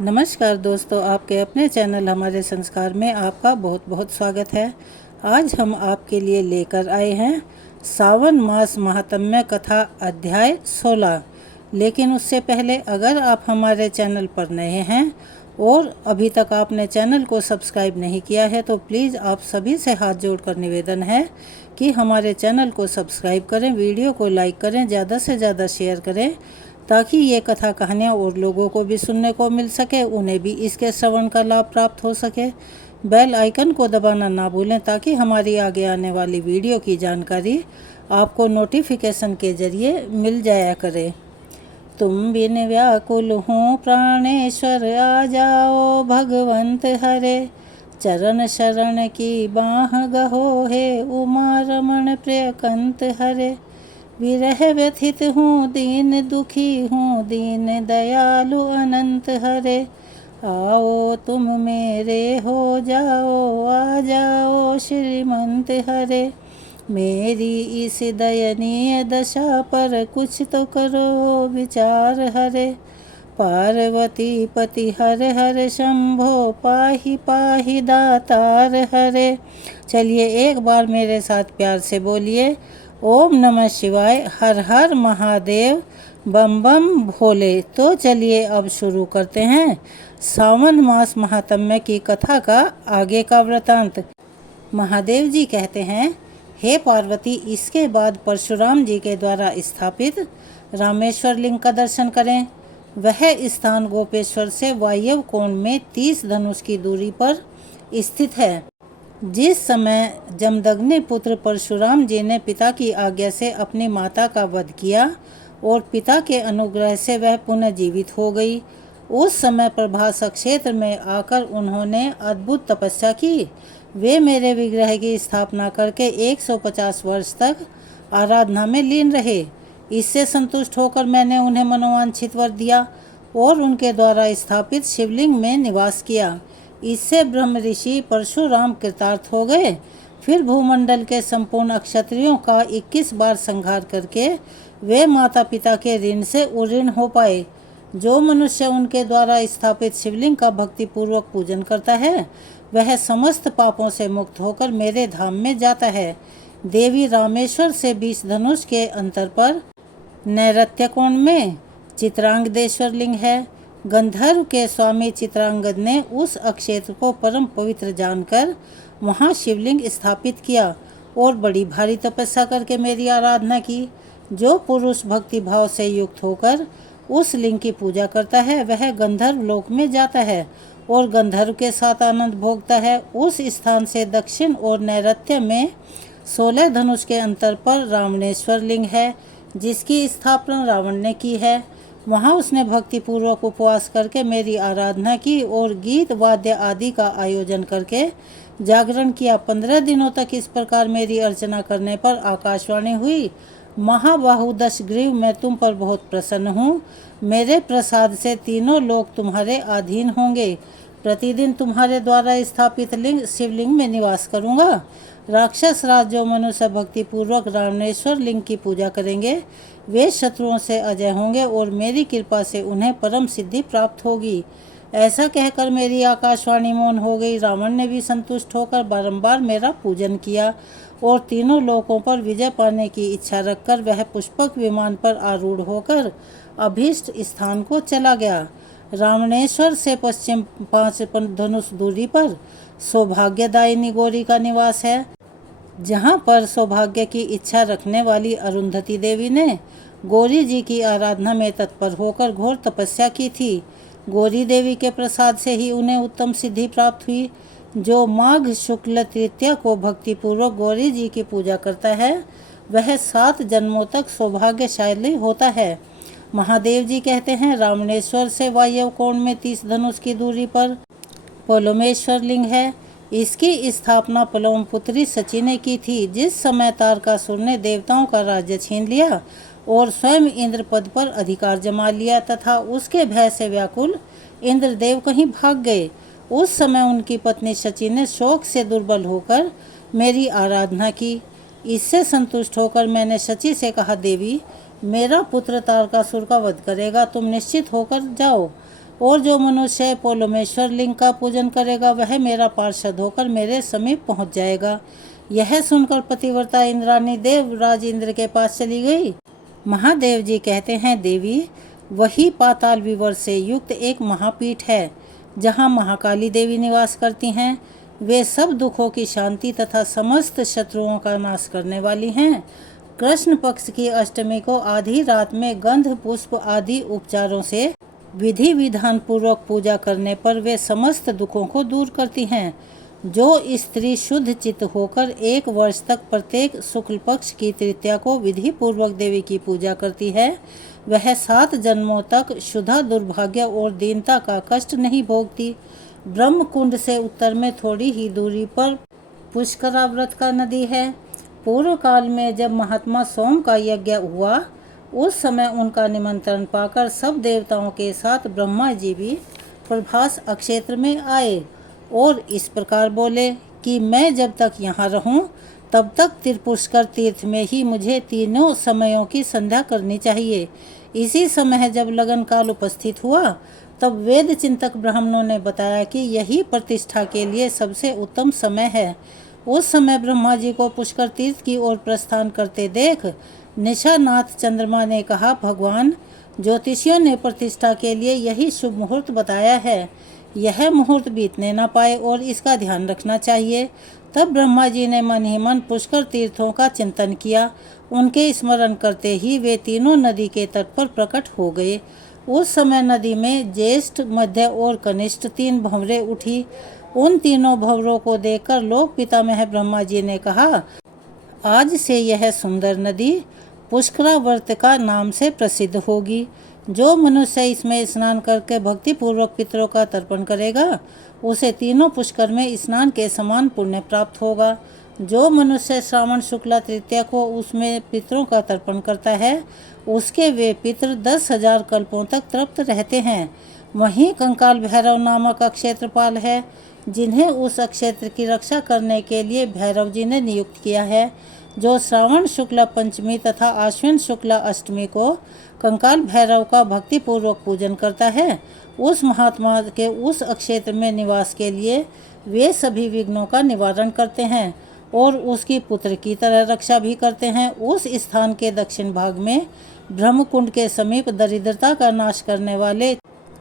नमस्कार दोस्तों, आपके अपने चैनल हमारे संस्कार में आपका बहुत बहुत स्वागत है। आज हम आपके लिए लेकर आए हैं सावन मास महात्म्य कथा अध्याय 16। लेकिन उससे पहले अगर आप हमारे चैनल पर नए हैं और अभी तक आपने चैनल को सब्सक्राइब नहीं किया है तो प्लीज़ आप सभी से हाथ जोड़कर निवेदन है कि हमारे चैनल को सब्सक्राइब करें, वीडियो को लाइक करें, ज़्यादा से ज़्यादा शेयर करें ताकि ये कथा कहानियाँ और लोगों को भी सुनने को मिल सके, उन्हें भी इसके श्रवण का लाभ प्राप्त हो सके। बेल आइकन को दबाना ना भूलें ताकि हमारी आगे आने वाली वीडियो की जानकारी आपको नोटिफिकेशन के जरिए मिल जाया करे। तुम बिन व्याकुल हूँ प्राणेश्वर, आ जाओ भगवंत हरे। चरण शरण की बाह गहो हे, उमा रमण प्रियकंत हरे। विरह व्यथित हूँ दीन दुखी हूँ, दीन दयालु अनंत हरे। आओ तुम मेरे हो जाओ, आ जाओ श्रीमंत हरे। मेरी इस दयनीय दशा पर कुछ तो करो विचार हरे। पार्वती पति हर हर शंभो, पाहि पाहि दातार हरे। चलिए एक बार मेरे साथ प्यार से बोलिए, ओम नमः शिवाय, हर हर महादेव, बम बम भोले। तो चलिए अब शुरू करते हैं सावन मास महात्म्य की कथा का आगे का वृतांत। महादेव जी कहते हैं, हे पार्वती, इसके बाद परशुराम जी के द्वारा स्थापित रामेश्वर लिंग का दर्शन करें। वह स्थान गोपेश्वर से वायव्य कोण में 30 धनुष की दूरी पर स्थित है। जिस समय जमदग्नि पुत्र परशुराम जी ने पिता की आज्ञा से अपनी माता का वध किया और पिता के अनुग्रह से वह पुनः जीवित हो गई, उस समय प्रभास क्षेत्र में आकर उन्होंने अद्भुत तपस्या की। वे मेरे विग्रह की स्थापना करके 150 वर्ष तक आराधना में लीन रहे। इससे संतुष्ट होकर मैंने उन्हें मनोवांछित वर दिया और उनके द्वारा स्थापित शिवलिंग में निवास किया। इससे ब्रह्म ऋषि परशुराम कृतार्थ हो गए। फिर भूमंडल के संपूर्ण अक्षत्रियों का 21 बार संहार करके वे माता पिता के ऋण से उऋण हो पाए। जो मनुष्य उनके द्वारा स्थापित शिवलिंग का भक्तिपूर्वक पूजन करता है वह समस्त पापों से मुक्त होकर मेरे धाम में जाता है। देवी रामेश्वर से 20 धनुष के अंतर पर नैऋत्य कोण में चित्रांगदेश्वर लिंग है। गंधर्व के स्वामी चित्रांगद ने उस अक्षेत्र को परम पवित्र जानकर वहां शिवलिंग स्थापित किया और बड़ी भारी तपस्या करके मेरी आराधना की। जो पुरुष भक्ति भाव से युक्त होकर उस लिंग की पूजा करता है वह गंधर्व लोक में जाता है और गंधर्व के साथ आनंद भोगता है। उस स्थान से दक्षिण और नैऋत्य में 16 धनुष के अंतर पर रावणेश्वर लिंग है, जिसकी स्थापना रावण ने की है। वहाँ उसने भक्तिपूर्वक उपवास करके मेरी आराधना की और गीत वाद्य आदि का आयोजन करके जागरण किया। 15 दिनों तक इस प्रकार मेरी अर्चना करने पर आकाशवाणी हुई, महाबाहु दशग्रीव, मैं तुम पर बहुत प्रसन्न हूँ। मेरे प्रसाद से तीनों लोग तुम्हारे अधीन होंगे। प्रतिदिन तुम्हारे द्वारा स्थापित शिवलिंग में निवास करूँगा। राक्षस राज जो मनुष्य भक्ति पूर्वक रावणेश्वर लिंग की पूजा करेंगे वे शत्रुओं से अजय होंगे और मेरी कृपा से उन्हें परम सिद्धि प्राप्त होगी। ऐसा कहकर मेरी आकाशवाणी मौन हो गई। रावण ने भी संतुष्ट होकर बारंबार मेरा पूजन किया और तीनों लोकों पर विजय पाने की इच्छा रखकर वह पुष्पक विमान पर आरूढ़ होकर अभीष्ट स्थान को चला गया। रावणेश्वर से पश्चिम 5 धनुष दूरी पर सौभाग्यदायिनी गौरी का निवास है, जहाँ पर सौभाग्य की इच्छा रखने वाली अरुंधति देवी ने गौरी जी की आराधना में तत्पर होकर घोर तपस्या की थी। गौरी देवी के प्रसाद से ही उन्हें उत्तम सिद्धि प्राप्त हुई। जो माघ शुक्ल तृतीया को भक्तिपूर्वक गौरी जी की पूजा करता है वह 7 जन्मों तक सौभाग्यशाली होता है। महादेव जी कहते हैं, रावणेश्वर से वायव्य कोण में 30 धनुष की दूरी पर पोलोमेश्वर लिंग है। इसकी स्थापना पलोम पुत्री सची ने की थी। जिस समय तारकासुर ने देवताओं का राज्य छीन लिया और स्वयं इंद्र पद पर अधिकार जमा लिया तथा उसके भय से व्याकुल इंद्रदेव कहीं भाग गए, उस समय उनकी पत्नी सची ने शोक से दुर्बल होकर मेरी आराधना की। इससे संतुष्ट होकर मैंने सची से कहा, देवी, मेरा पुत्र तारकासुर का वध करेगा, तुम निश्चित होकर जाओ। और जो मनुष्य पोलोमेश्वर लिंग का पूजन करेगा वह मेरा पार्षद होकर मेरे समीप पहुंच जाएगा। यह सुनकर पतिव्रता इंद्राणी देवराज इंद्र के पास चली गई। महादेव जी कहते हैं, देवी, वही पाताल विवर से युक्त एक महापीठ है जहाँ महाकाली देवी निवास करती हैं। वे सब दुखों की शांति तथा समस्त शत्रुओं का नाश करने वाली हैं। कृष्ण पक्ष की अष्टमी को आधी रात में गंध पुष्प आदि उपचारों से विधि विधान पूर्वक पूजा करने पर वे समस्त दुखों को दूर करती हैं। जो स्त्री शुद्ध चित्त होकर 1 वर्ष तक प्रत्येक शुक्ल पक्ष की तृतीया को विधि पूर्वक देवी की पूजा करती है, वह 7 जन्मों तक शुद्धा दुर्भाग्य और दीनता का कष्ट नहीं भोगती। ब्रह्म कुंड से उत्तर में थोड़ी ही दूरी पर पुष्करा व्रत का नदी है। पूर्व काल में जब महात्मा सोम का यज्ञ हुआ, उस समय उनका निमंत्रण पाकर सब देवताओं के साथ ब्रह्मा जी भी प्रभास अक्षेत्र में आए और इस प्रकार बोले कि मैं जब तक यहाँ रहूं तब तक त्रिपुष्कर तीर्थ में ही मुझे तीनों समयों की संध्या करनी चाहिए। इसी समय जब लगन काल उपस्थित हुआ तब वेद चिंतक ब्राह्मणों ने बताया कि यही प्रतिष्ठा के लिए सबसे उत्तम समय है। उस समय ब्रह्मा जी को पुष्कर तीर्थ की ओर प्रस्थान करते देख निशानाथ चंद्रमा ने कहा, भगवान, ज्योतिषियों ने प्रतिष्ठा के लिए यही शुभ मुहूर्त बताया है, यह मुहूर्त बीतने न पाए और इसका ध्यान रखना चाहिए। तब ब्रह्मा जी ने मन ही मन पुष्कर तीर्थों का चिंतन किया। उनके स्मरण करते ही वे तीनों नदी के तट पर प्रकट हो गए। उस समय नदी में ज्येष्ठ, मध्य और कनिष्ठ 3 भंवरें उठी। उन तीनों भंवरों को देखकर लोक पितामह ब्रह्मा जी ने कहा, आज से यह सुंदर नदी पुष्करावर्तिका नाम से प्रसिद्ध होगी। जो मनुष्य इसमें स्नान करके भक्ति पूर्वक पितरों का तर्पण करेगा, उसे तीनों पुष्कर में स्नान के समान पुण्य प्राप्त होगा। जो मनुष्य श्रावण शुक्ला तृतीया को उसमें पितरों का तर्पण करता है, उसके वे पितर 10,000 कल्पों तक तृप्त रहते हैं। वहीं कंकाल भैरव नामक अक्षेत्रपाल है, जिन्हें उस अक्षेत्र की रक्षा करने के लिए भैरव जी ने नियुक्त किया है। जो श्रावण शुक्ला पंचमी तथा आश्विन शुक्ला अष्टमी को कंकाल भैरव का भक्ति पूर्वक पूजन करता है, उस महात्मा के उस अक्षेत्र में निवास के लिए वे सभी विघ्नों का निवारण करते हैं और उसकी पुत्र की तरह रक्षा भी करते हैं। उस स्थान के दक्षिण भाग में ब्रह्मकुंड के समीप दरिद्रता का नाश करने वाले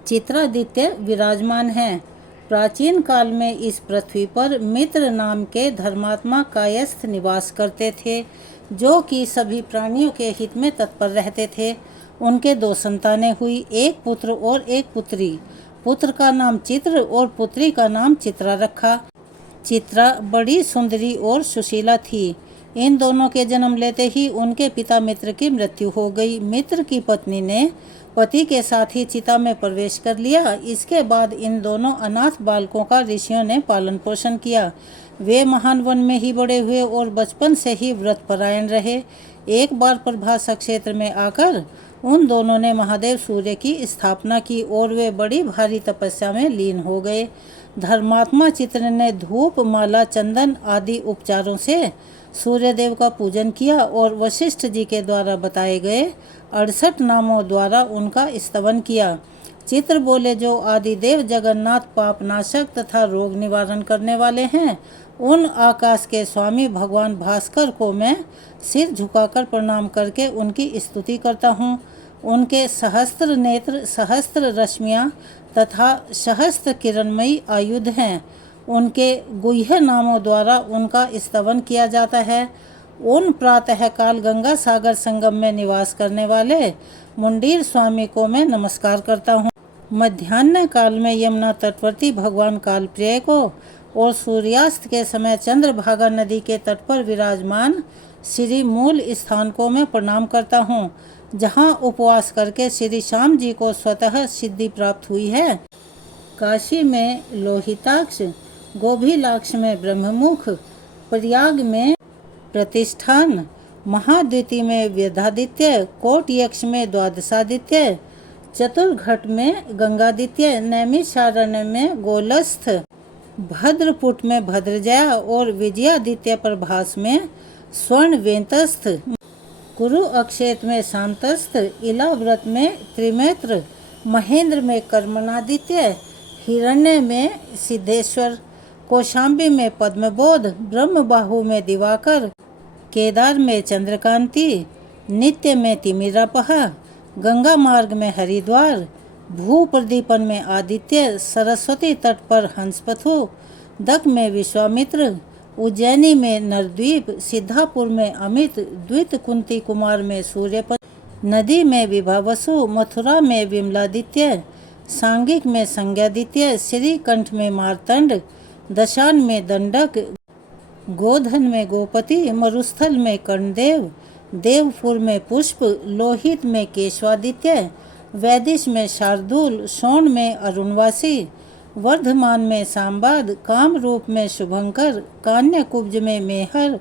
चित्रादित्य विराजमान हैं। प्राचीन काल में इस पृथ्वी पर मित्र नाम के धर्मात्मा कायस्थ निवास करते थे, जो कि सभी प्राणियों के हित में तत्पर रहते थे। उनके 2 संतानें हुई, एक पुत्र और एक पुत्री। पुत्र का नाम चित्र और पुत्री का नाम चित्रा रखा। चित्रा बड़ी सुंदरी और सुशीला थी। इन दोनों के जन्म लेते ही उनके पिता मित्र की मृत्यु हो गई। मित्र की पत्नी ने पति के साथ ही चिता में प्रवेश कर लिया। इसके बाद इन दोनों अनाथ बालकों का ऋषियों ने पालन पोषण किया। वे महान वन में ही बड़े हुए और बचपन से ही व्रत परायण रहे। एक बार प्रभास क्षेत्र में आकर उन दोनों ने महादेव सूर्य की स्थापना की और वे बड़ी भारी तपस्या में लीन हो गए। धर्मात्मा चित्र ने धूप, माला, चंदन आदि उपचारों से सूर्यदेव का पूजन किया और वशिष्ठ जी के द्वारा बताए गए 68 नामों द्वारा उनका स्तवन किया। चित्र बोले, जो आदिदेव जगन्नाथ पापनाशक तथा रोग निवारण करने वाले हैं, उन आकाश के स्वामी भगवान भास्कर को मैं सिर झुकाकर प्रणाम करके उनकी स्तुति करता हूँ। उनके सहस्त्र नेत्र, सहस्त्र रश्मियाँ तथा सहस्त्र किरणमयी आयुध हैं। उनके गुह्य नामों द्वारा उनका स्तवन किया जाता है। उन प्रातः काल गंगा सागर संगम में निवास करने वाले मुंडीर स्वामी को मैं नमस्कार करता हूँ। मध्याह्न काल में यमुना तटवर्ती भगवान कालप्रिय को और सूर्यास्त के समय चंद्रभागा नदी के तट पर विराजमान श्री मूल स्थान को मैं प्रणाम करता हूँ, जहाँ उपवास करके श्री श्याम जी को स्वतः सिद्धि प्राप्त हुई है। काशी में लोहिताक्ष, गोभिलाक्ष में ब्रह्ममुख, प्रयाग में प्रतिष्ठान, महाद्वितीय में व्यधादित्य, कोटयक्ष में द्वादशादित्य, चतुर्घट में गंगादित्य, नैमिषारण्य में गोलस्थ, भद्रपुट में भद्रजया और विजयादित्य प्रभास में स्वर्ण वेंतस्थ, कुरु अक्षेत्र में शांतस्थ, इलाव्रत में त्रिमेत्र, महेंद्र में कर्मणादित्य, हिरण्य में सिद्धेश्वर, कौशाम्बी में पद्मबोध, ब्रह्मबाहु में दिवाकर, केदार में चंद्रकांति, नित्य में तिमिरापहा, गंगा मार्ग में हरिद्वार, भू प्रदीपन में आदित्य, सरस्वती तट पर हंसपथु, दक में विश्वामित्र, उज्जैनी में नरद्वीप, सिद्धापुर में अमित, द्वित कुंती कुमार में सूर्यपन, नदी में विभावसु, मथुरा में विमलादित्य, सांगिक में संज्ञादित्य, श्रीकंठ में मार्तंड, दशान में दंडक, गोधन में गोपति, मरुस्थल में कर्णदेव, देवपुर में पुष्प, लोहित में केशवादित्य, वैदिश में शार्दूल, सोन में अरुणवासी, वर्धमान में सांबाद, कामरूप में शुभंकर, कान्यकुब्ज में मेहर,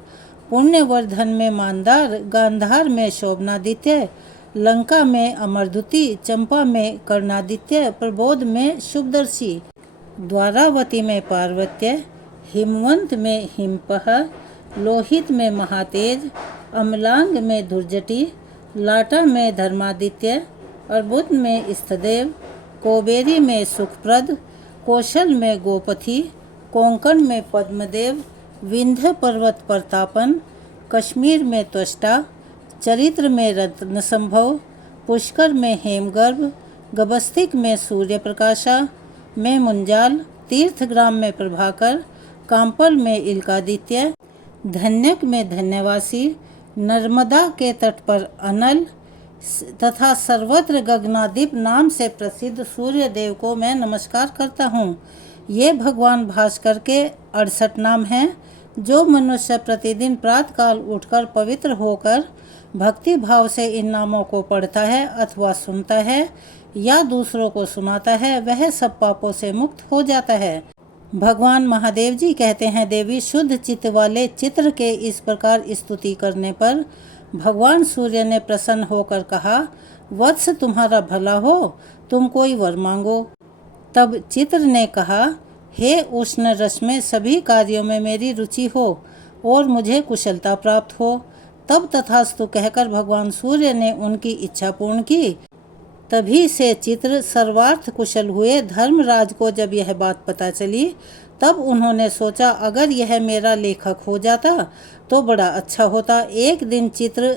पुण्यवर्धन में मानदार, गांधार में शोभनादित्य, लंका में अमरदुति, चंपा में कर्णादित्य, प्रबोध में शुभदर्शी, द्वारावती में पार्वत्य, हिमवंत में हिमपह, लोहित में महातेज, अमलांग में धुर्जटी, लाटा में धर्मादित्य, अर्बुद में स्थदेव, कोबेरी में सुखप्रद, कौशल में गोपथी, कोंकण में पद्मदेव, विंध्य पर्वत प्रतापन, कश्मीर में त्वष्टा, चरित्र में रत्न संभव, पुष्कर में हेमगर्भ, गबस्तिक में सूर्य प्रकाशा में मुंजाल, तीर्थग्राम में प्रभाकर, काम्पल में इल्कादित्य, धन्यक में धन्यवासी, नर्मदा के तट पर अनल तथा सर्वत्र गगनादीप नाम से प्रसिद्ध सूर्य देव को मैं नमस्कार करता हूँ। ये भगवान भास्कर के 68 नाम हैं। जो मनुष्य प्रतिदिन प्रातःकाल उठकर पवित्र होकर भक्ति भाव से इन नामों को पढ़ता है अथवा सुनता है या दूसरों को सुनाता है, वह सब पापों से मुक्त हो जाता है। भगवान महादेव जी कहते हैं, देवी शुद्ध चित्त वाले चित्र के इस प्रकार स्तुति करने पर भगवान सूर्य ने प्रसन्न होकर कहा, वत्स तुम्हारा भला हो, तुम कोई वर मांगो। तब चित्र ने कहा, हे उष्ण रस में सभी कार्यों में मेरी रुचि हो और मुझे कुशलता प्राप्त हो। तब तथास्तु कहकर भगवान सूर्य ने उनकी इच्छा पूर्ण की। तभी से चित्र सर्वार्थ कुशल हुए। धर्मराज को जब यह बात पता चली तब उन्होंने सोचा, अगर यह मेरा लेखक हो जाता तो बड़ा अच्छा होता। एक दिन चित्र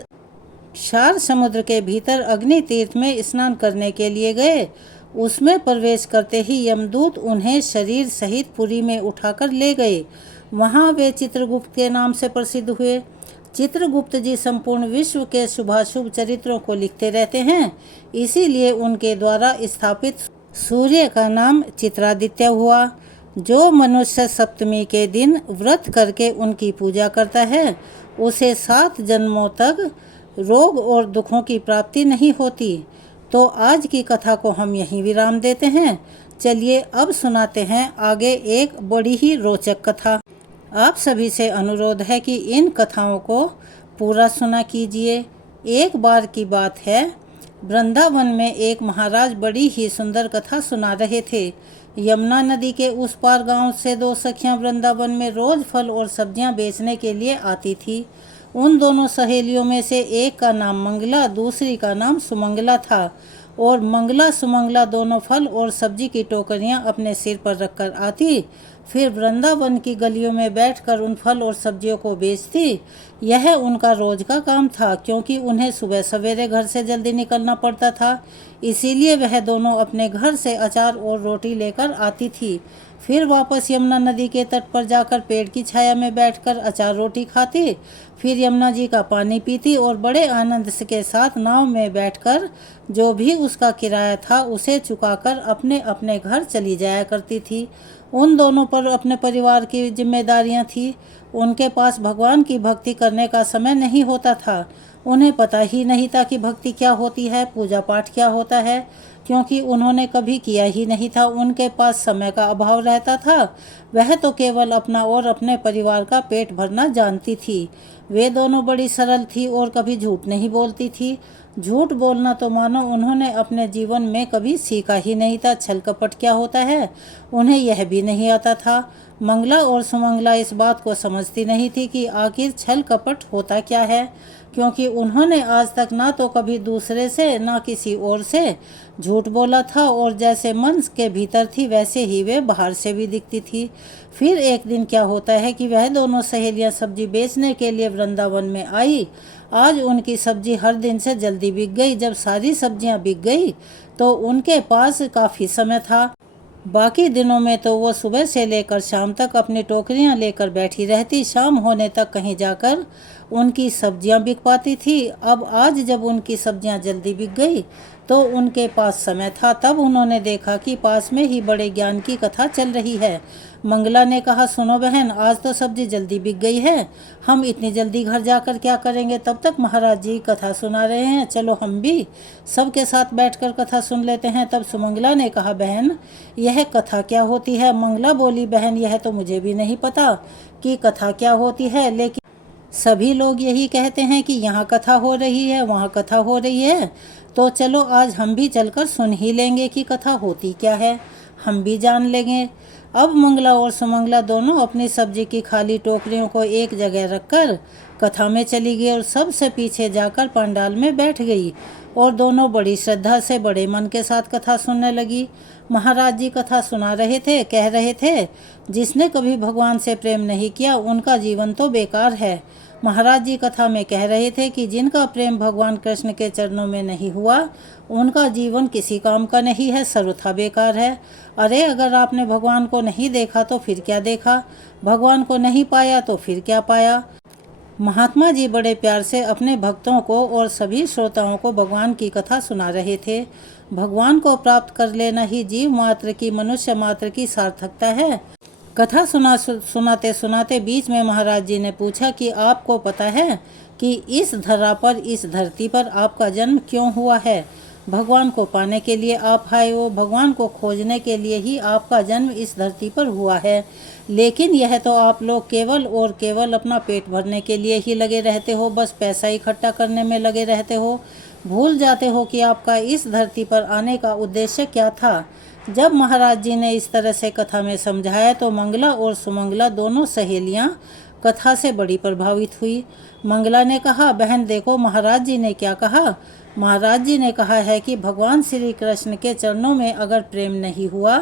क्षार समुद्र के भीतर अग्नि तीर्थ में स्नान करने के लिए गए। उसमें प्रवेश करते ही यमदूत उन्हें शरीर सहित पुरी में उठाकर ले गए। वहाँ वे चित्रगुप्त के नाम से प्रसिद्ध हुए। चित्रगुप्त जी संपूर्ण विश्व के शुभाशुभ चरित्रों को लिखते रहते हैं, इसीलिए उनके द्वारा स्थापित सूर्य का नाम चित्रादित्य हुआ। जो मनुष्य सप्तमी के दिन व्रत करके उनकी पूजा करता है उसे 7 जन्मों तक रोग और दुखों की प्राप्ति नहीं होती। तो आज की कथा को हम यहीं विराम देते हैं। चलिए अब सुनाते हैं आगे एक बड़ी ही रोचक कथा। आप सभी से अनुरोध है कि इन कथाओं को पूरा सुना कीजिए। एक बार की बात है, वृंदावन में एक महाराज बड़ी ही सुंदर कथा सुना रहे थे। यमुना नदी के उस पार गांव से 2 सखियां वृंदावन में रोज फल और सब्जियां बेचने के लिए आती थी। उन दोनों सहेलियों में से एक का नाम मंगला, दूसरी का नाम सुमंगला था और मंगला सुमंगला दोनों फल और सब्जी की टोकरियां अपने सिर पर रखकर आती, फिर वृंदावन की गलियों में बैठकर उन फल और सब्जियों को बेचती। यह उनका रोज का काम था, क्योंकि उन्हें सुबह सवेरे घर से जल्दी निकलना पड़ता था। इसीलिए वह दोनों अपने घर से अचार और रोटी लेकर आती थी, फिर वापस यमुना नदी के तट पर जाकर पेड़ की छाया में बैठकर अचार रोटी खाती, फिर यमुना जी का पानी पीती और बड़े आनंद के साथ नाव में बैठकर जो भी उसका किराया था उसे चुकाकर अपने अपने घर चली जाया करती थी। उन दोनों पर अपने परिवार की जिम्मेदारियां थी। उनके पास भगवान की भक्ति करने का समय नहीं होता था। उन्हें पता ही नहीं था कि भक्ति क्या होती है, पूजा पाठ क्या होता है, क्योंकि उन्होंने कभी किया ही नहीं था। उनके पास समय का अभाव रहता था। वह तो केवल अपना और अपने परिवार का पेट भरना जानती थी। वे दोनों बड़ी सरल थी और कभी झूठ नहीं बोलती थी। झूठ बोलना तो मानो उन्होंने अपने जीवन में कभी सीखा ही नहीं था। छल कपट क्या होता है उन्हें यह भी नहीं आता था। मंगला और सुमंगला इस बात को समझती नहीं थी कि आखिर छल कपट होता क्या है, क्योंकि उन्होंने आज तक ना तो कभी दूसरे से ना किसी और से झूठ बोला था, और जैसे मन के भीतर थी वैसे ही वे बाहर से भी दिखती थी। फिर एक दिन क्या होता है कि वह दोनों सहेलियां सब्जी बेचने के लिए वृंदावन में आई। आज उनकी सब्जी हर दिन से जल्दी बिक गई। जब सारी सब्जियां बिक गई तो उनके पास काफ़ी समय था। बाकी दिनों में तो वो सुबह से लेकर शाम तक अपनी टोकरियां लेकर बैठी रहती। शाम होने तक कहीं जाकर उनकी सब्जियां बिक पाती थी। अब आज जब उनकी सब्जियां जल्दी बिक गई तो उनके पास समय था। तब उन्होंने देखा कि पास में ही बड़े ज्ञान की कथा चल रही है। मंगला ने कहा, सुनो बहन, आज तो सब्जी जल्दी बिक गई है, हम इतनी जल्दी घर जाकर क्या करेंगे? तब तक महाराज जी कथा सुना रहे हैं, चलो हम भी सबके साथ बैठकर कथा सुन लेते हैं। तब सुमंगला ने कहा, बहन यह कथा क्या होती है? मंगला बोली, बहन यह तो मुझे भी नहीं पता कि कथा क्या होती है, लेकिन सभी लोग यही कहते हैं कि यहाँ कथा हो रही है, वहाँ कथा हो रही है, तो चलो आज हम भी चलकर सुन ही लेंगे कि कथा होती क्या है, हम भी जान लेंगे। अब मंगला और सुमंगला दोनों अपनी सब्जी की खाली टोकरियों को एक जगह रखकर कथा में चली गई और सबसे पीछे जाकर पंडाल में बैठ गई और दोनों बड़ी श्रद्धा से बड़े मन के साथ कथा सुनने लगी। महाराज जी कथा सुना रहे थे, कह रहे थे, जिसने कभी भगवान से प्रेम नहीं किया उनका जीवन तो बेकार है। महाराज जी कथा में कह रहे थे कि जिनका प्रेम भगवान कृष्ण के चरणों में नहीं हुआ उनका जीवन किसी काम का नहीं है, सर्वथा बेकार है। अरे अगर आपने भगवान को नहीं देखा तो फिर क्या देखा, भगवान को नहीं पाया तो फिर क्या पाया। महात्मा जी बड़े प्यार से अपने भक्तों को और सभी श्रोताओं को भगवान की कथा सुना रहे थे। भगवान को प्राप्त कर लेना ही जीव मात्र की, मनुष्य मात्र की सार्थकता है। कथा सुनाते सुनाते बीच में महाराज जी ने पूछा कि आपको पता है कि इस धरा पर, इस धरती पर आपका जन्म क्यों हुआ है? भगवान को पाने के लिए आप आए हो, भगवान को खोजने के लिए ही आपका जन्म इस धरती पर हुआ है। लेकिन यह तो आप लोग केवल और केवल अपना पेट भरने के लिए ही लगे रहते हो, बस पैसा इकट्ठा करने में लगे रहते हो। भूल जाते हो कि आपका इस धरती पर आने का उद्देश्य क्या था। जब महाराज जी ने इस तरह से कथा में समझाया तो मंगला और सुमंगला दोनों सहेलियां कथा से बड़ी प्रभावित हुई। मंगला ने कहा, बहन देखो महाराज जी ने क्या कहा। महाराज जी ने कहा है कि भगवान श्री कृष्ण के चरणों में अगर प्रेम नहीं हुआ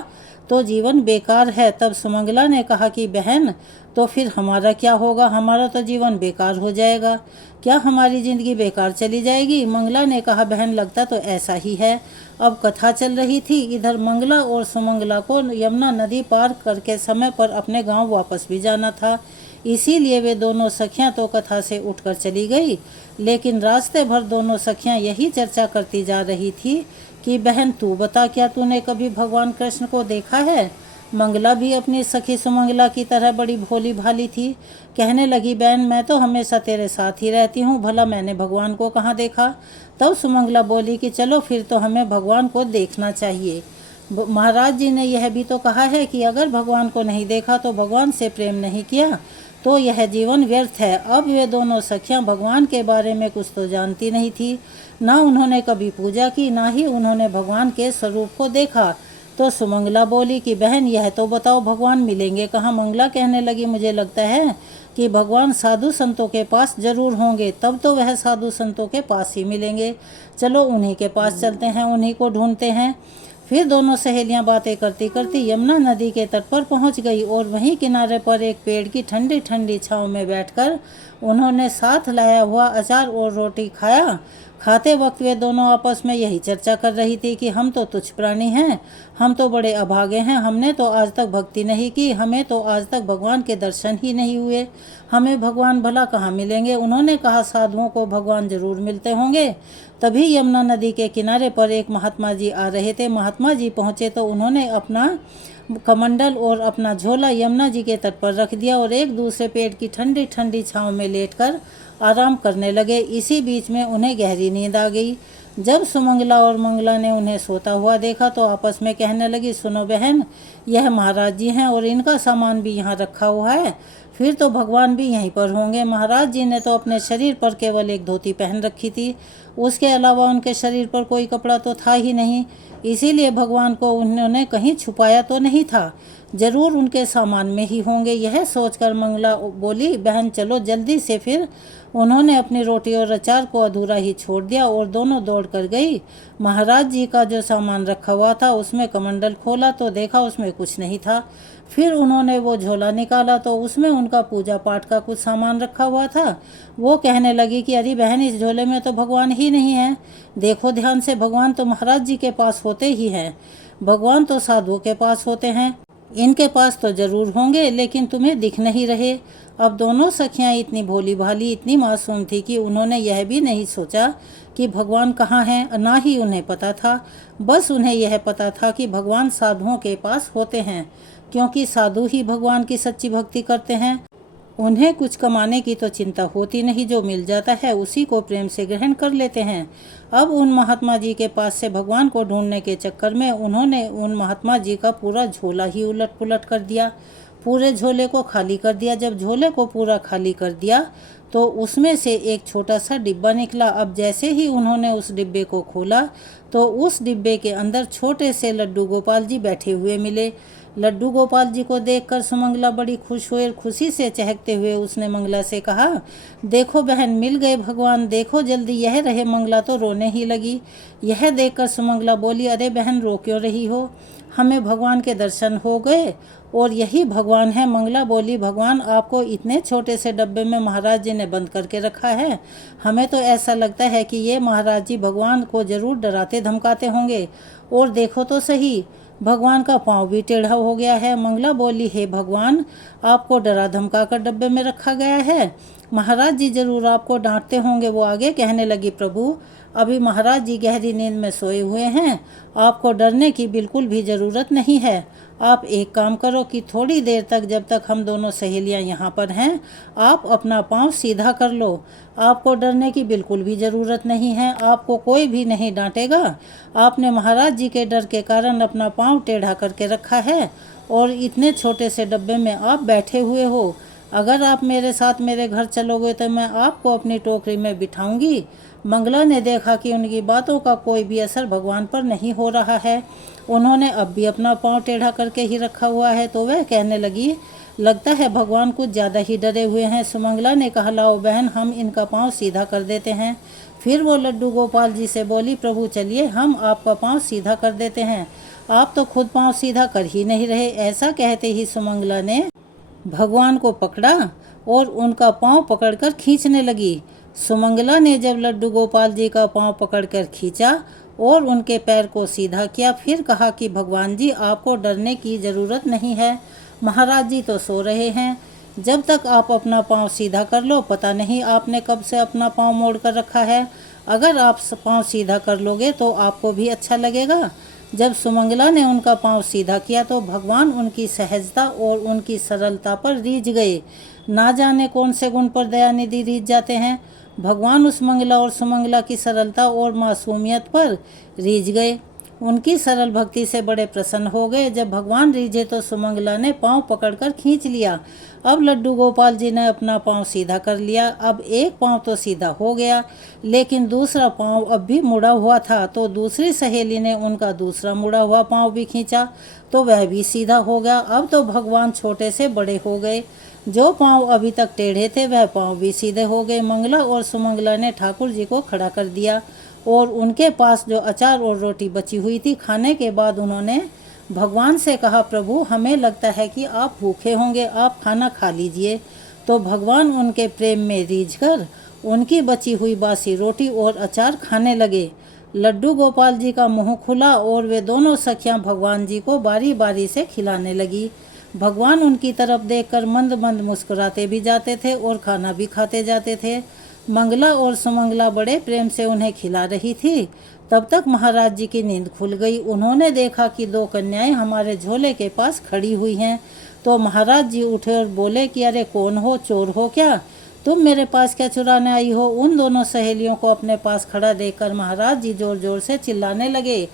तो जीवन बेकार है। तब सुमंगला ने कहा कि बहन तो फिर हमारा क्या होगा, हमारा तो जीवन बेकार हो जाएगा, क्या हमारी ज़िंदगी बेकार चली जाएगी? मंगला ने कहा, बहन लगता तो ऐसा ही है। अब कथा चल रही थी, इधर मंगला और सुमंगला को यमुना नदी पार करके समय पर अपने गांव वापस भी जाना था, इसीलिए वे दोनों सखियां तो कथा से उठकर चली गई। लेकिन रास्ते भर दोनों सखियां यही चर्चा करती जा रही थी कि बहन तू बता, क्या तूने कभी भगवान कृष्ण को देखा है? मंगला भी अपनी सखी सुमंगला की तरह बड़ी भोली भाली थी। कहने लगी, बहन मैं तो हमेशा तेरे साथ ही रहती हूँ, भला मैंने भगवान को कहाँ देखा। तब सुमंगला बोली कि चलो फिर तो हमें भगवान को देखना चाहिए। महाराज जी ने यह भी तो कहा है कि अगर भगवान को नहीं देखा तो भगवान से प्रेम नहीं किया तो यह जीवन व्यर्थ है। अब वे दोनों सखियां भगवान के बारे में कुछ तो जानती नहीं थी, ना उन्होंने कभी पूजा की, ना ही उन्होंने भगवान के स्वरूप को देखा। तो सुमंगला बोली कि बहन यह तो बताओ भगवान मिलेंगे कहाँ? मंगला कहने लगी, मुझे लगता है कि भगवान साधु संतों के पास जरूर होंगे, तब तो वह साधु संतों के पास ही मिलेंगे। चलो उन्हीं के पास चलते हैं, उन्हीं को ढूंढते हैं। फिर दोनों सहेलियां बातें करती करती यमुना नदी के तट पर पहुंच गई और वहीं किनारे पर एक पेड़ की ठंडी ठंडी छांव में बैठकर उन्होंने साथ लाया हुआ अचार और रोटी खाया। खाते वक्त वे दोनों आपस में यही चर्चा कर रही थी कि हम तो तुच्छ प्राणी हैं, हम तो बड़े अभागे हैं, हमने तो आज तक भक्ति नहीं की, हमें तो आज तक भगवान के दर्शन ही नहीं हुए, हमें भगवान भला कहाँ मिलेंगे। उन्होंने कहा, साधुओं को भगवान जरूर मिलते होंगे। तभी यमुना नदी के किनारे पर एक महात्मा जी आ रहे थे। महात्मा जी पहुँचे तो उन्होंने अपना कमंडल और अपना झोला यमुना जी के तट पर रख दिया और एक दूसरे पेड़ की ठंडी ठंडी छांव में लेटकर आराम करने लगे। इसी बीच में उन्हें गहरी नींद आ गई। जब सुमंगला और मंगला ने उन्हें सोता हुआ देखा तो आपस में कहने लगी, सुनो बहन, यह महाराज जी हैं और इनका सामान भी यहाँ रखा हुआ है, फिर तो भगवान भी यहीं पर होंगे। महाराज जी ने तो अपने शरीर पर केवल एक धोती पहन रखी थी, उसके अलावा उनके शरीर पर कोई कपड़ा तो था ही नहीं, इसीलिए भगवान को उन्होंने कहीं छुपाया तो नहीं था, जरूर उनके सामान में ही होंगे। यह सोचकर मंगला बोली, बहन चलो जल्दी से। फिर उन्होंने अपनी रोटी और अचार को अधूरा ही छोड़ दिया और दोनों दौड़ कर गई। महाराज जी का जो सामान रखा हुआ था उसमें कमंडल खोला तो देखा उसमें कुछ नहीं था। फिर उन्होंने वो झोला निकाला तो उसमें उनका पूजा पाठ का कुछ सामान रखा हुआ था। वो कहने लगी कि अरे बहन, इस झोले में तो भगवान ही नहीं है, देखो ध्यान से, भगवान तो महाराज जी के पास होते ही हैं, भगवान तो साधुओं के पास होते हैं, इनके पास तो जरूर होंगे, लेकिन तुम्हें दिख नहीं रहे। अब दोनों सखियां इतनी भोली भाली, इतनी मासूम थी कि उन्होंने यह भी नहीं सोचा कि भगवान कहाँ हैं, ना ही उन्हें पता था। बस उन्हें यह पता था कि भगवान साधुओं के पास होते हैं, क्योंकि साधु ही भगवान की सच्ची भक्ति करते हैं। उन्हें कुछ कमाने की तो चिंता होती नहीं, जो मिल जाता है उसी को प्रेम से ग्रहण कर लेते हैं। अब उन महात्मा जी के पास से भगवान को ढूंढने के चक्कर में उन्होंने उन महात्मा जी का पूरा झोला ही उलट पुलट कर दिया, पूरे झोले को खाली कर दिया। जब झोले को पूरा खाली कर दिया तो उसमें से एक छोटा सा डिब्बा निकला। अब जैसे ही उन्होंने उस डिब्बे को खोला तो उस डिब्बे के अंदर छोटे से लड्डू गोपाल जी बैठे हुए मिले। लड्डू गोपाल जी को देखकर सुमंगला बड़ी खुश हुई और खुशी से चहकते हुए उसने मंगला से कहा, देखो बहन, मिल गए भगवान, देखो जल्दी यह रहे। मंगला तो रोने ही लगी। यह देखकर सुमंगला बोली, अरे बहन, रो क्यों रही हो, हमें भगवान के दर्शन हो गए और यही भगवान है। मंगला बोली, भगवान आपको इतने छोटे से डब्बे में महाराज जी ने बंद करके रखा है, हमें तो ऐसा लगता है कि ये महाराज जी भगवान को जरूर डराते धमकाते होंगे, और देखो तो सही, भगवान का पाँव भी टेढ़ा हो गया है। मंगला बोली, हे भगवान, आपको डरा धमका कर डब्बे में रखा गया है, महाराज जी जरूर आपको डांटते होंगे। वो आगे कहने लगी, प्रभु, अभी महाराज जी गहरी नींद में सोए हुए हैं, आपको डरने की बिल्कुल भी ज़रूरत नहीं है। आप एक काम करो कि थोड़ी देर तक, जब तक हम दोनों सहेलियां यहाँ पर हैं, आप अपना पाँव सीधा कर लो, आपको डरने की बिल्कुल भी ज़रूरत नहीं है, आपको कोई भी नहीं डांटेगा। आपने महाराज जी के डर के कारण अपना पाँव टेढ़ा करके रखा है और इतने छोटे से डब्बे में आप बैठे हुए हो। अगर आप मेरे साथ मेरे घर चलोगे तो मैं आपको अपनी टोकरी में बिठाऊंगी। मंगला ने देखा कि उनकी बातों का कोई भी असर भगवान पर नहीं हो रहा है, उन्होंने अब भी अपना पाँव टेढ़ा करके ही रखा हुआ है, तो वह कहने लगी, लगता है भगवान कुछ ज़्यादा ही डरे हुए हैं। सुमंगला ने कहा, लाओ बहन, हम इनका पाँव सीधा कर देते हैं। फिर वो लड्डू गोपाल जी से बोली, प्रभु चलिए, हम आपका पाँव सीधा कर देते हैं, आप तो खुद पाँव सीधा कर ही नहीं रहे। ऐसा कहते ही सुमंगला ने भगवान को पकड़ा और उनका पाँव पकड़कर खींचने लगी। सुमंगला ने जब लड्डू गोपाल जी का पाँव पकड़कर खींचा और उनके पैर को सीधा किया, फिर कहा कि भगवान जी, आपको डरने की ज़रूरत नहीं है, महाराज जी तो सो रहे हैं, जब तक आप अपना पाँव सीधा कर लो, पता नहीं आपने कब से अपना पाँव मोड़ कर रखा है, अगर आप पाँव सीधा कर लोगे तो आपको भी अच्छा लगेगा। जब सुमंगला ने उनका पाँव सीधा किया तो भगवान उनकी सहजता और उनकी सरलता पर रीझ गए। ना जाने कौन से गुण पर दयानिधि रीझ जाते हैं, भगवान उस मंगला और सुमंगला की सरलता और मासूमियत पर रीझ गए, उनकी सरल भक्ति से बड़े प्रसन्न हो गए। जब भगवान रीझे तो सुमंगला ने पाँव पकड़कर खींच लिया। अब लड्डू गोपाल जी ने अपना पाँव सीधा कर लिया। अब एक पाँव तो सीधा हो गया, लेकिन दूसरा पाँव अब भी मुड़ा हुआ था, तो दूसरी सहेली ने उनका दूसरा मुड़ा हुआ पाँव भी खींचा तो वह भी सीधा हो गया। अब तो भगवान छोटे से बड़े हो गए, जो पाँव अभी तक टेढ़े थे वह पाँव भी सीधे हो गए। मंगला और सुमंगला ने ठाकुर जी को खड़ा कर दिया और उनके पास जो अचार और रोटी बची हुई थी, खाने के बाद उन्होंने भगवान से कहा, प्रभु हमें लगता है कि आप भूखे होंगे, आप खाना खा लीजिए। तो भगवान उनके प्रेम में रीझकर उनकी बची हुई बासी रोटी और अचार खाने लगे। लड्डू गोपाल जी का मुंह खुला और वे दोनों सखियां भगवान जी को बारी बारी से खिलाने लगी। भगवान उनकी तरफ देखकर मंद मंद मुस्कुराते भी जाते थे और खाना भी खाते जाते थे। मंगला और सुमंगला बड़े प्रेम से उन्हें खिला रही थी। तब तक महाराज जी की नींद खुल गई। उन्होंने देखा कि दो कन्याएं हमारे झोले के पास खड़ी हुई हैं, तो महाराज जी उठे और बोले कि अरे कौन हो, चोर हो क्या? तुम मेरे पास क्या चुराने आई हो? उन दोनों सहेलियों को अपने पास खड़ा देखकर महाराज जी जोर जोर से चिल्लाने लगे,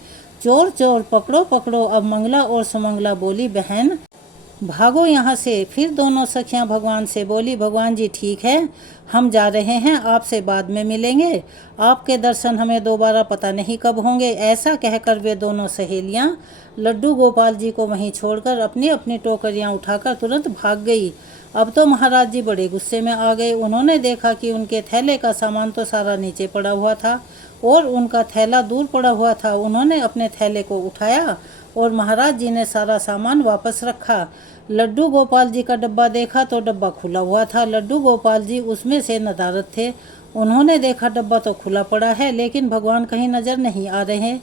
चोर चोर, पकड़ो पकड़ो। अब मंगला और सुमंगला बोली, बहन भागो यहाँ से। फिर दोनों सखियाँ भगवान से बोली, भगवान जी ठीक है, हम जा रहे हैं, आपसे बाद में मिलेंगे, आपके दर्शन हमें दोबारा पता नहीं कब होंगे। ऐसा कहकर वे दोनों सहेलियाँ लड्डू गोपाल जी को वहीं छोड़कर अपनी अपनी टोकरियाँ उठाकर तुरंत भाग गई। अब तो महाराज जी बड़े गुस्से में आ गए। उन्होंने देखा कि उनके थैले का सामान तो सारा नीचे पड़ा हुआ था और उनका थैला दूर पड़ा हुआ था। उन्होंने अपने थैले को उठाया और महाराज जी ने सारा सामान वापस रखा। लड्डू गोपाल जी का डब्बा देखा तो डब्बा खुला हुआ था। लड्डू गोपाल जी उसमें से नदारद थे। उन्होंने देखा डब्बा तो खुला पड़ा है, लेकिन भगवान कहीं नज़र नहीं आ रहे।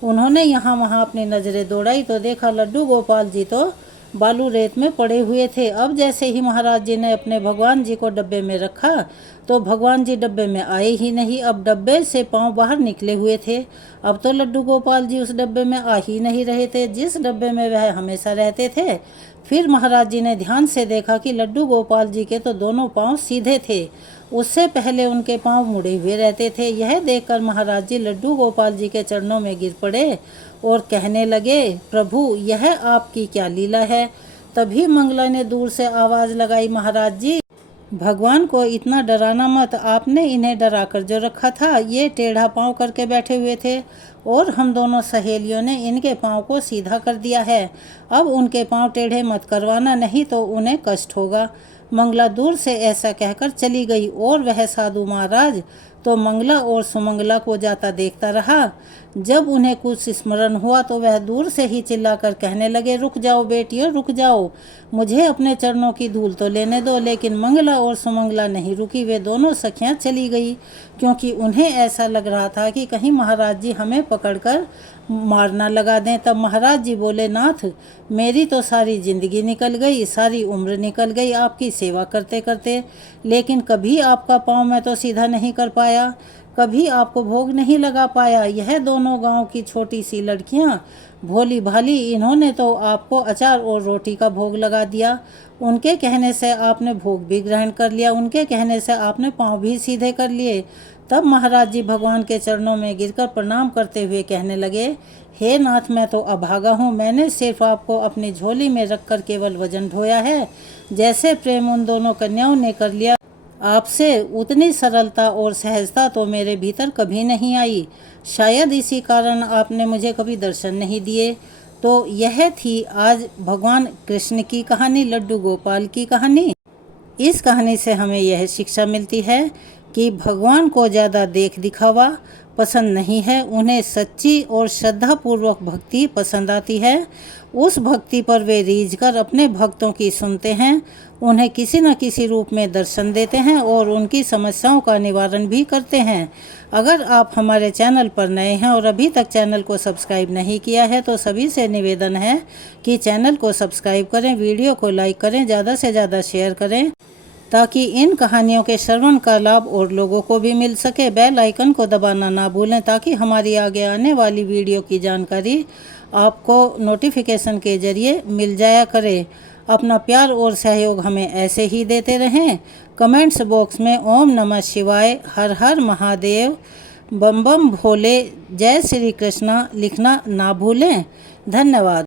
उन्होंने यहाँ वहाँ अपनी नज़रें दौड़ाई तो देखा लड्डू गोपाल जी तो बालू रेत में पड़े हुए थे। अब जैसे ही महाराज जी ने अपने भगवान जी को डब्बे में रखा तो भगवान जी डब्बे में आए ही नहीं। अब डब्बे से पांव बाहर निकले हुए थे। अब तो लड्डू गोपाल जी उस डब्बे में आ ही नहीं रहे थे जिस डब्बे में वह हमेशा रहते थे। फिर महाराज जी ने ध्यान से देखा कि लड्डू गोपाल जी के तो दोनों पांव सीधे थे, उससे पहले उनके पांव मुड़े हुए रहते थे। यह देखकर महाराज जी लड्डू गोपाल जी के चरणों में गिर पड़े और कहने लगे, प्रभु यह आपकी क्या लीला है? तभी मंगला ने दूर से आवाज़ लगाई, महाराज जी भगवान को इतना डराना मत, आपने इन्हें डरा कर जो रखा था। ये टेढ़ा पाँव करके बैठे हुए थे और हम दोनों सहेलियों ने इनके पाँव को सीधा कर दिया है। अब उनके पाँव टेढ़े मत करवाना, नहीं तो उन्हें कष्ट होगा। मंगला दूर से ऐसा कहकर चली गई और वह साधु महाराज तो मंगला और सुमंगला को जाता देखता रहा। जब उन्हें कुछ स्मरण हुआ तो वह दूर से ही चिल्लाकर कहने लगे, रुक जाओ बेटियों, रुक जाओ, मुझे अपने चरणों की धूल तो लेने दो। लेकिन मंगला और सुमंगला नहीं रुकी। वे दोनों सखियां चली गई क्योंकि उन्हें ऐसा लग रहा था कि कहीं महाराज जी हमें पकड़कर मारना लगा दें। तब महाराज जी बोले, नाथ मेरी तो सारी जिंदगी निकल गई, सारी उम्र निकल गई आपकी सेवा करते करते, लेकिन कभी आपका पाँव मैं तो सीधा नहीं कर पाया, कभी आपको भोग नहीं लगा पाया। यह दोनों गांव की छोटी सी लड़कियां भोली भाली, इन्होंने तो आपको अचार और रोटी का भोग लगा दिया। उनके कहने से आपने भोग भी ग्रहण कर लिया, उनके कहने से आपने पाँव भी सीधे कर लिए। तब महाराज जी भगवान के चरणों में गिरकर प्रणाम करते हुए कहने लगे, हे नाथ मैं तो अभागा हूँ, मैंने सिर्फ आपको अपनी झोली में रखकर केवल वजन ढोया है। जैसे प्रेम उन दोनों कन्याओं ने कर लिया आपसे, उतनी सरलता और सहजता तो मेरे भीतर कभी नहीं आई। शायद इसी कारण आपने मुझे कभी दर्शन नहीं दिए। तो यह थी आज भगवान कृष्ण की कहानी, लड्डू गोपाल की कहानी। इस कहानी से हमें यह शिक्षा मिलती है कि भगवान को ज़्यादा देख दिखावा पसंद नहीं है, उन्हें सच्ची और श्रद्धापूर्वक भक्ति पसंद आती है। उस भक्ति पर वे रीझ कर अपने भक्तों की सुनते हैं, उन्हें किसी न किसी रूप में दर्शन देते हैं और उनकी समस्याओं का निवारण भी करते हैं। अगर आप हमारे चैनल पर नए हैं और अभी तक चैनल को सब्सक्राइब नहीं किया है तो सभी से निवेदन है कि चैनल को सब्सक्राइब करें, वीडियो को लाइक करें, ज़्यादा से ज़्यादा शेयर करें ताकि इन कहानियों के श्रवण का लाभ और लोगों को भी मिल सके। बेल आइकन को दबाना ना भूलें ताकि हमारी आगे आने वाली वीडियो की जानकारी आपको नोटिफिकेशन के जरिए मिल जाया करे। अपना प्यार और सहयोग हमें ऐसे ही देते रहें। कमेंट्स बॉक्स में ओम नमः शिवाय, हर हर महादेव, बम बम भोले, जय श्री कृष्णा लिखना ना भूलें। धन्यवाद।